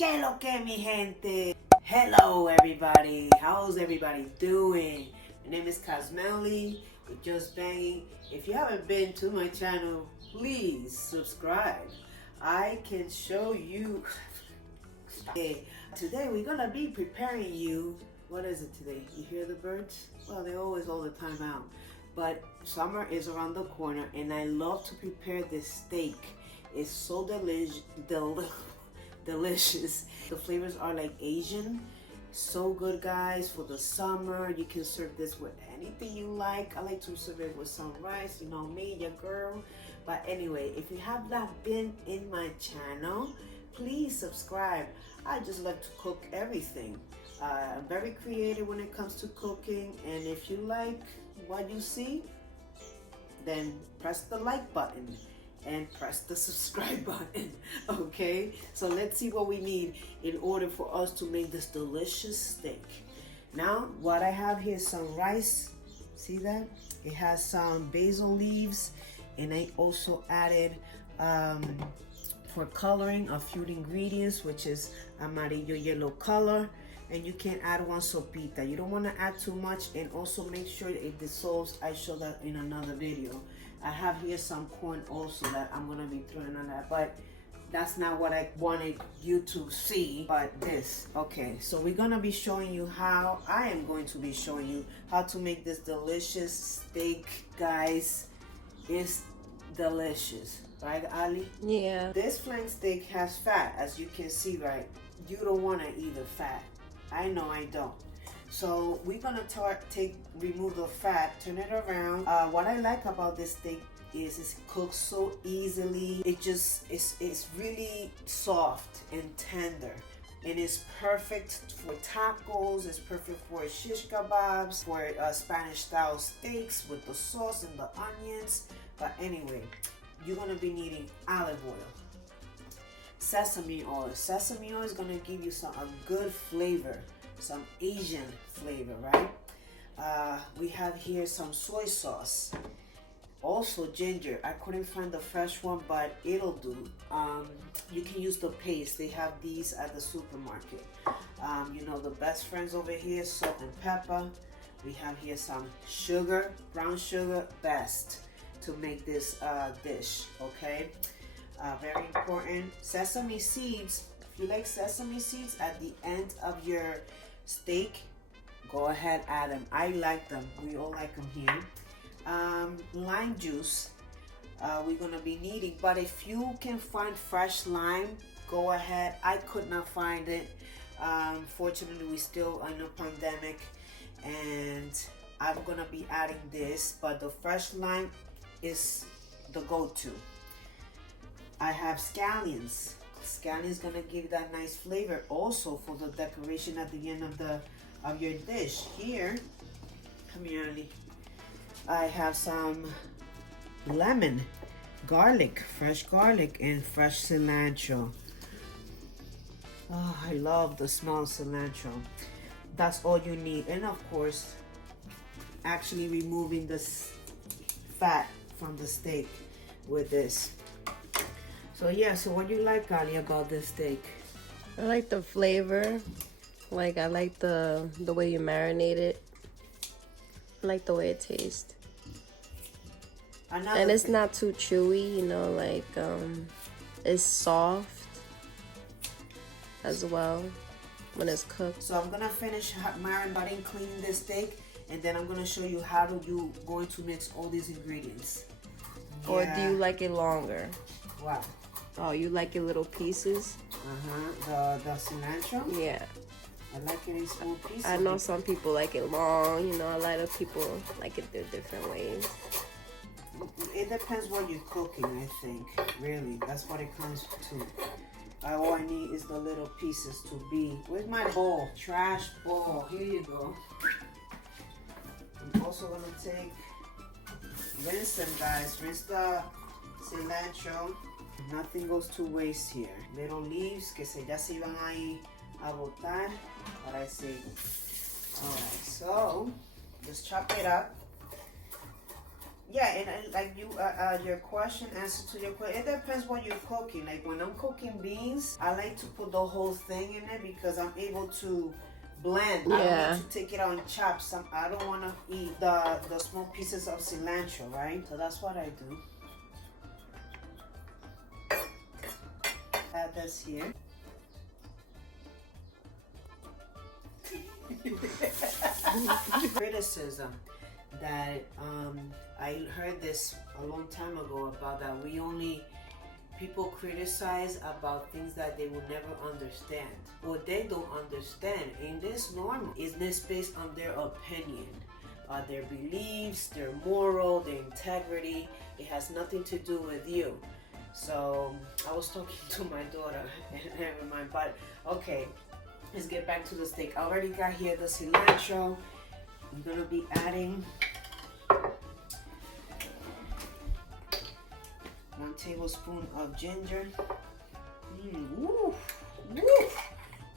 ¿Qué lo que, mi gente? Hello, everybody. How's everybody doing? My name is Cosmelly with Just Banging. If you haven't been to my channel, please subscribe. I can show you. Today we're gonna be preparing you. What is it today? You hear the birds? Well, they're always all the time out. But summer is around the corner, and I love to prepare this steak. It's so delicious. The flavors are like Asian. So good, guys, for the summer. You can serve this with anything you like. I like to serve it with some rice. You know me, your girl. But anyway, if you have not been in my channel, please subscribe. I just like to cook everything. I'm very creative when it comes to cooking, and if you like what you see, then press the like button and press the subscribe button. Okay, so let's see what we need in order for us to make this delicious steak. Now what I have here is some rice. See that? It has some basil leaves, and I also added for coloring a few ingredients, which is amarillo yellow color, and you can add one sopita. You don't want to add too much, and also make sure that it dissolves. I show that in another video. I have here some corn also that I'm gonna be throwing on that, but that's not what I wanted you to see, but this. Okay, so we're gonna be showing you how, I am going to be showing you how to make this delicious steak, guys. It's delicious, right, Ali? Yeah. This flank steak has fat, as you can see, right? You don't wanna eat the fat. I know I don't. So we're gonna remove the fat, turn it around. What I like about this steak is it cooks so easily. It's really soft and tender, and it's perfect for tacos. It's perfect for shish kebabs, for Spanish style steaks with the sauce and the onions. But anyway, you're gonna be needing olive oil, sesame oil. Sesame oil is gonna give you a good flavor. Some Asian flavor, right? We have here some soy sauce, also ginger. I couldn't find the fresh one, but it'll do. You can use the paste. They have these at the supermarket. You know, the best friends over here, salt and pepper. We have here some sugar, brown sugar, best to make this dish. Okay, very important. Sesame seeds. If you like sesame seeds at the end of your steak, go ahead, add them. I like them. We all like them here. Lime juice we're gonna be needing, but if you can find fresh lime, go ahead. I could not find it. Fortunately, we still in a pandemic, and I'm gonna be adding this, but the fresh lime is the go-to. I have scallions. Scallions gonna give that nice flavor also for the decoration at the end of your dish. Here, come here, Ali. I have some lemon, garlic, fresh garlic, and fresh cilantro. Oh, I love the smell of cilantro. That's all you need, and of course, actually removing the fat from the steak with this. So yeah, so what do you like, Ali, about this steak? I like the flavor. Like, I like the way you marinate it. I like the way it tastes. And it's not too chewy, you know, like it's soft as well when it's cooked. So I'm gonna finish marinating, cleaning this steak, and then I'm gonna show you how you going to mix all these ingredients. Yeah. Or do you like it longer? Wow. Oh, you like it little pieces? The cilantro? Yeah. I like it in small pieces. I know some people like it long, you know, a lot of people like it their different ways. It depends what you're cooking, I think. Really, that's what it comes to. All I need is the little pieces to be. Where's my bowl? Trash bowl. Here you go. I'm also gonna rinse them, guys. Rinse the cilantro. Nothing goes to waste here. Little leaves que ya se iban ahí a botar, but I see. Alright, so just chop it up. Yeah, and like you, your question, answer to your question, it depends what you're cooking. Like when I'm cooking beans, I like to put the whole thing in it because I'm able to blend. Yeah. I don't need to take it on chops. I don't want to eat the small pieces of cilantro, right? So that's what I do. Add this here. Criticism that I heard this a long time ago about that people criticize about things that they will never understand. What they don't understand in this normal is this based on their opinion, their beliefs, their moral, their integrity. It has nothing to do with you. So I was talking to my daughter and never mind, but okay, let's get back to the steak. I already got here the cilantro. I'm gonna be adding 1 tablespoon of ginger. Woof, woof,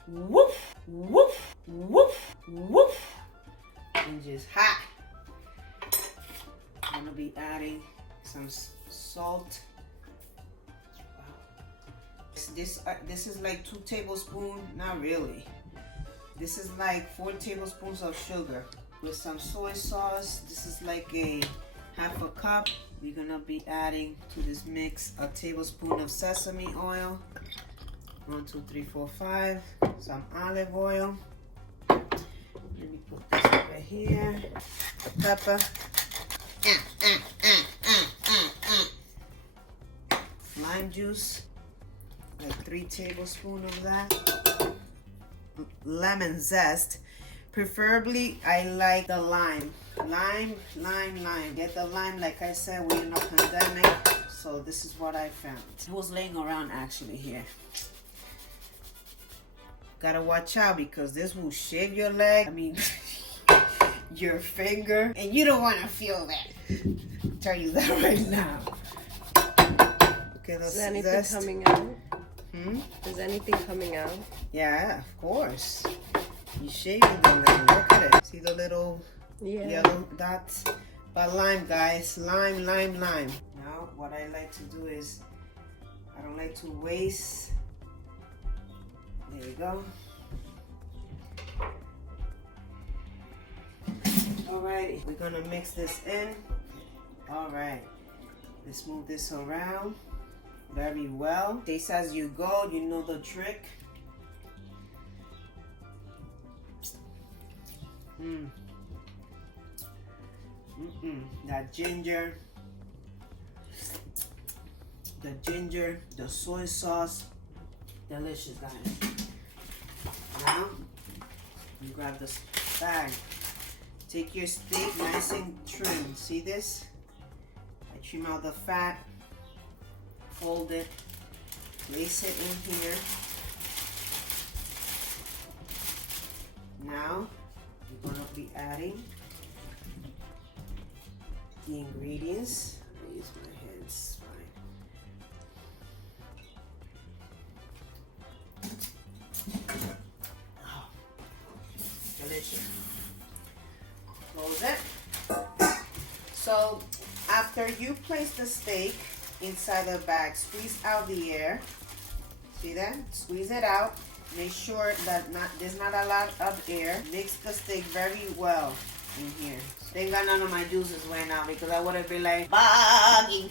woof, woof, woof, woof. Ginger's hot. I'm gonna be adding some salt. This is like 2 tablespoons, not really. This is like 4 tablespoons of sugar with some soy sauce. This is like a half a cup. We're gonna be adding to this mix a tablespoon of sesame oil. 1, 2, 3, 4, 5. Some olive oil. Let me put this over here. Pepper. Lime juice. Like 3 tablespoons of that. Lemon zest. Preferably, I like the lime. Lime. Get the lime. Like I said, we're in a pandemic, so this is what I found. It was laying around actually here. Gotta watch out because this will shave your leg. I mean, your finger, and you don't want to feel that. I'll tell you that right now. Okay, is anything coming out? Is anything coming out? Yeah, of course. You shaving the little. Look at it. See the little yellow dots? But lime, guys. Lime. Now, what I like to do is, I don't like to waste. There you go. Alrighty. We're gonna mix this in. Alright. Let's move this around very well. Taste as you go. You know the trick. That ginger, the soy sauce, delicious, guys. Now you grab the bag. Take your steak nice and trim. See this? I trim out the fat. Fold it. Place it in here. Now we're going to be adding the ingredients. I use my hands, fine. Oh, delicious. Close it. So after you place the steak inside the bag, squeeze out the air. See that? Squeeze it out. Make sure that there's not a lot of air. Mix the steak very well in here. Thank God none of my juices went out because I would have been like, boggy.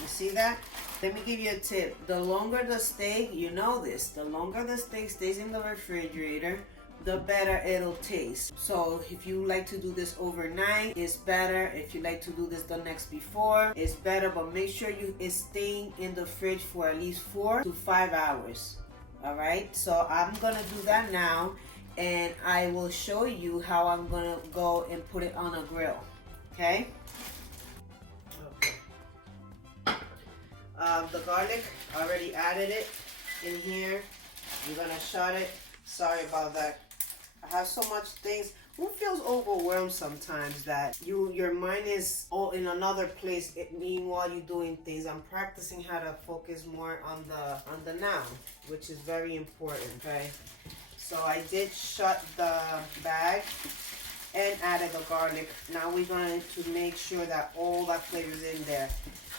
You see that? Let me give you a tip. The longer the steak, you know this, the longer the steak stays in the refrigerator, the better it'll taste. So if you like to do this overnight, it's better. If you like to do this the next before, it's better. But make sure it's staying in the fridge for at least 4 to 5 hours. All right, so I'm gonna do that now, and I will show you how I'm gonna go and put it on a grill. Okay. The garlic, I already added it in here. You're gonna shut it. Sorry about that. I have so much things. Who feels overwhelmed sometimes that your mind is all in another place? Meanwhile, you're doing things. I'm practicing how to focus more on the now, which is very important. Okay. So I did shut the bag. and added the garlic. Now we're going to make sure that all that flavor is in there.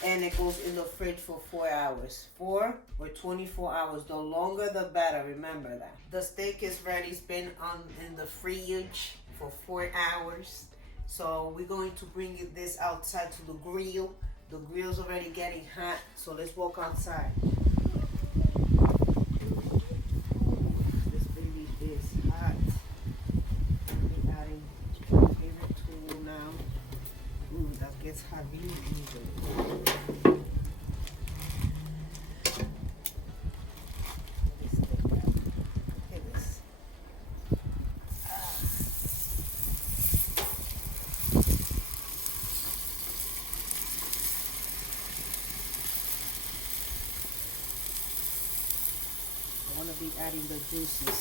And it goes in the fridge for 4 hours. 4 or 24 hours. The longer the better, remember that. The steak is ready. It's been in the fridge for 4 hours. So we're going to bring this outside to the grill. The grill's already getting hot. So let's walk outside. This baby is hot. I'm adding my favorite tool now. Ooh, that gets hot really easily. I want to be adding the juices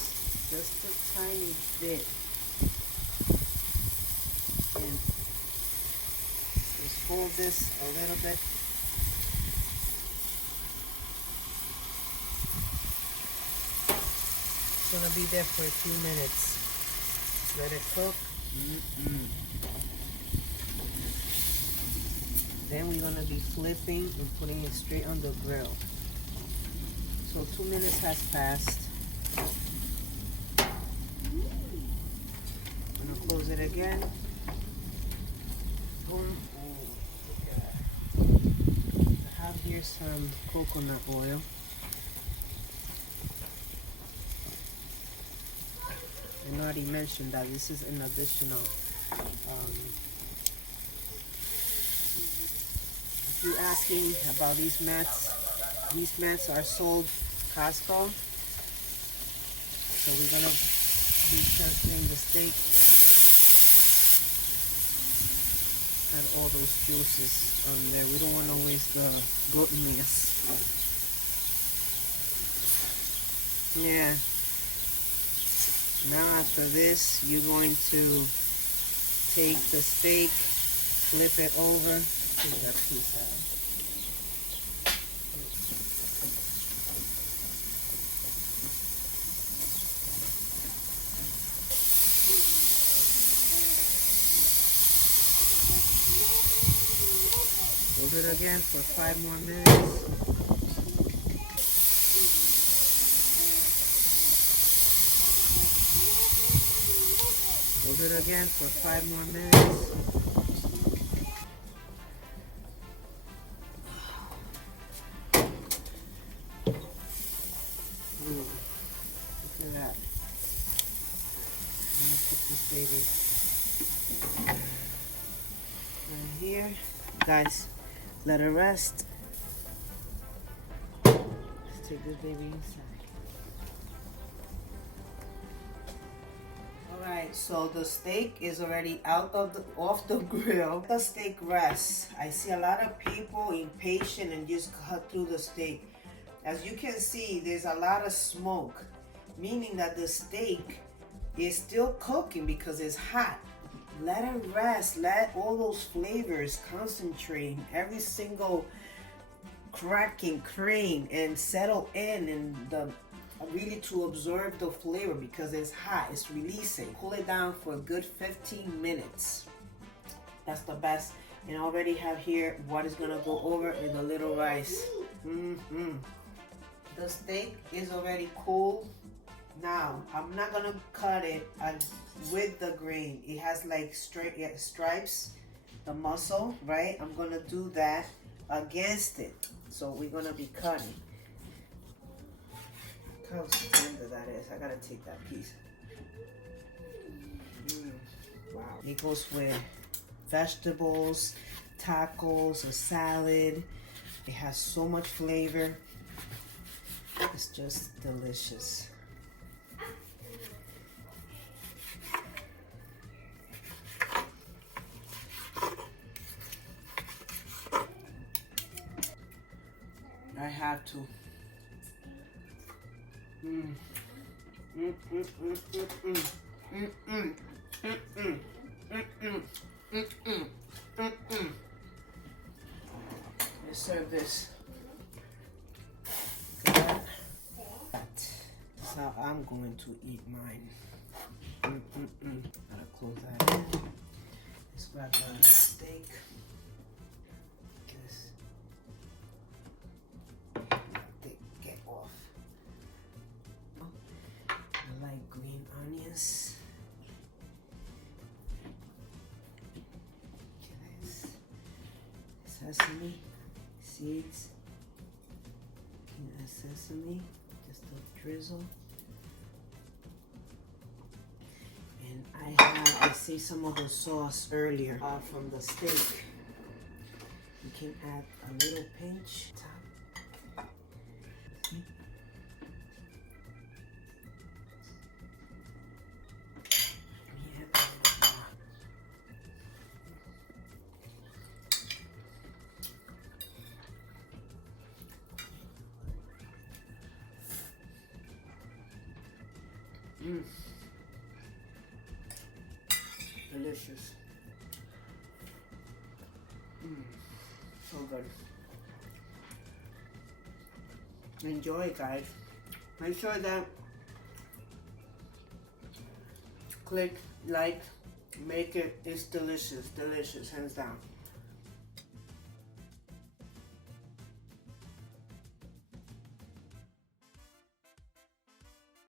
just a tiny bit. And just hold this a little bit. It's going to be there for a few minutes. Let it cook. Then we're going to be flipping and putting it straight on the grill. So 2 minutes has passed. I'm going to close it again. Boom. Oh, look at that. I have here some coconut oil. I already mentioned that this is an additional. If you're asking about these mats are sold Costco. So we're gonna be transferring the steak and all those juices on there. We don't want to waste the goodness. Yeah. Now after this, you're going to take the steak, flip it over, take that piece out. Hold it again for 5 more minutes. Hold it again for 5 more minutes. Ooh, look at that. I'm gonna put this baby right here. Guys, let it rest. Let's take this baby inside. Alright, so the steak is already off the grill. The steak rests. I see a lot of people impatient and just cut through the steak. As you can see, there's a lot of smoke, meaning that the steak is still cooking because it's hot. Let it rest. Let all those flavors concentrate, every single cracking crane, and settle in, and really to absorb the flavor because it's hot. It's releasing. Cool it down for a good 15 minutes. That's the best. And I already have here what is gonna go over in the little rice. The steak is already cool. Now I'm not gonna cut it with the grain. It has like stripes, the muscle, right? I'm gonna do that against it. So we're gonna be cutting. Look how tender that is. I gotta take that piece. Wow. It goes with vegetables, tacos, a salad. It has so much flavor. It's just delicious. I have to. Let's serve this. Look at that. That's how I'm going to eat mine. Gotta close that in. Let's grab the steak. Just get off. I like green onions. Sesame seeds. Sesame, just a drizzle. And I see some of the sauce earlier from the steak. You can add a little pinch top. See? Delicious. So good. Enjoy, guys. Make sure that click like, make it. It's delicious, delicious, hands down.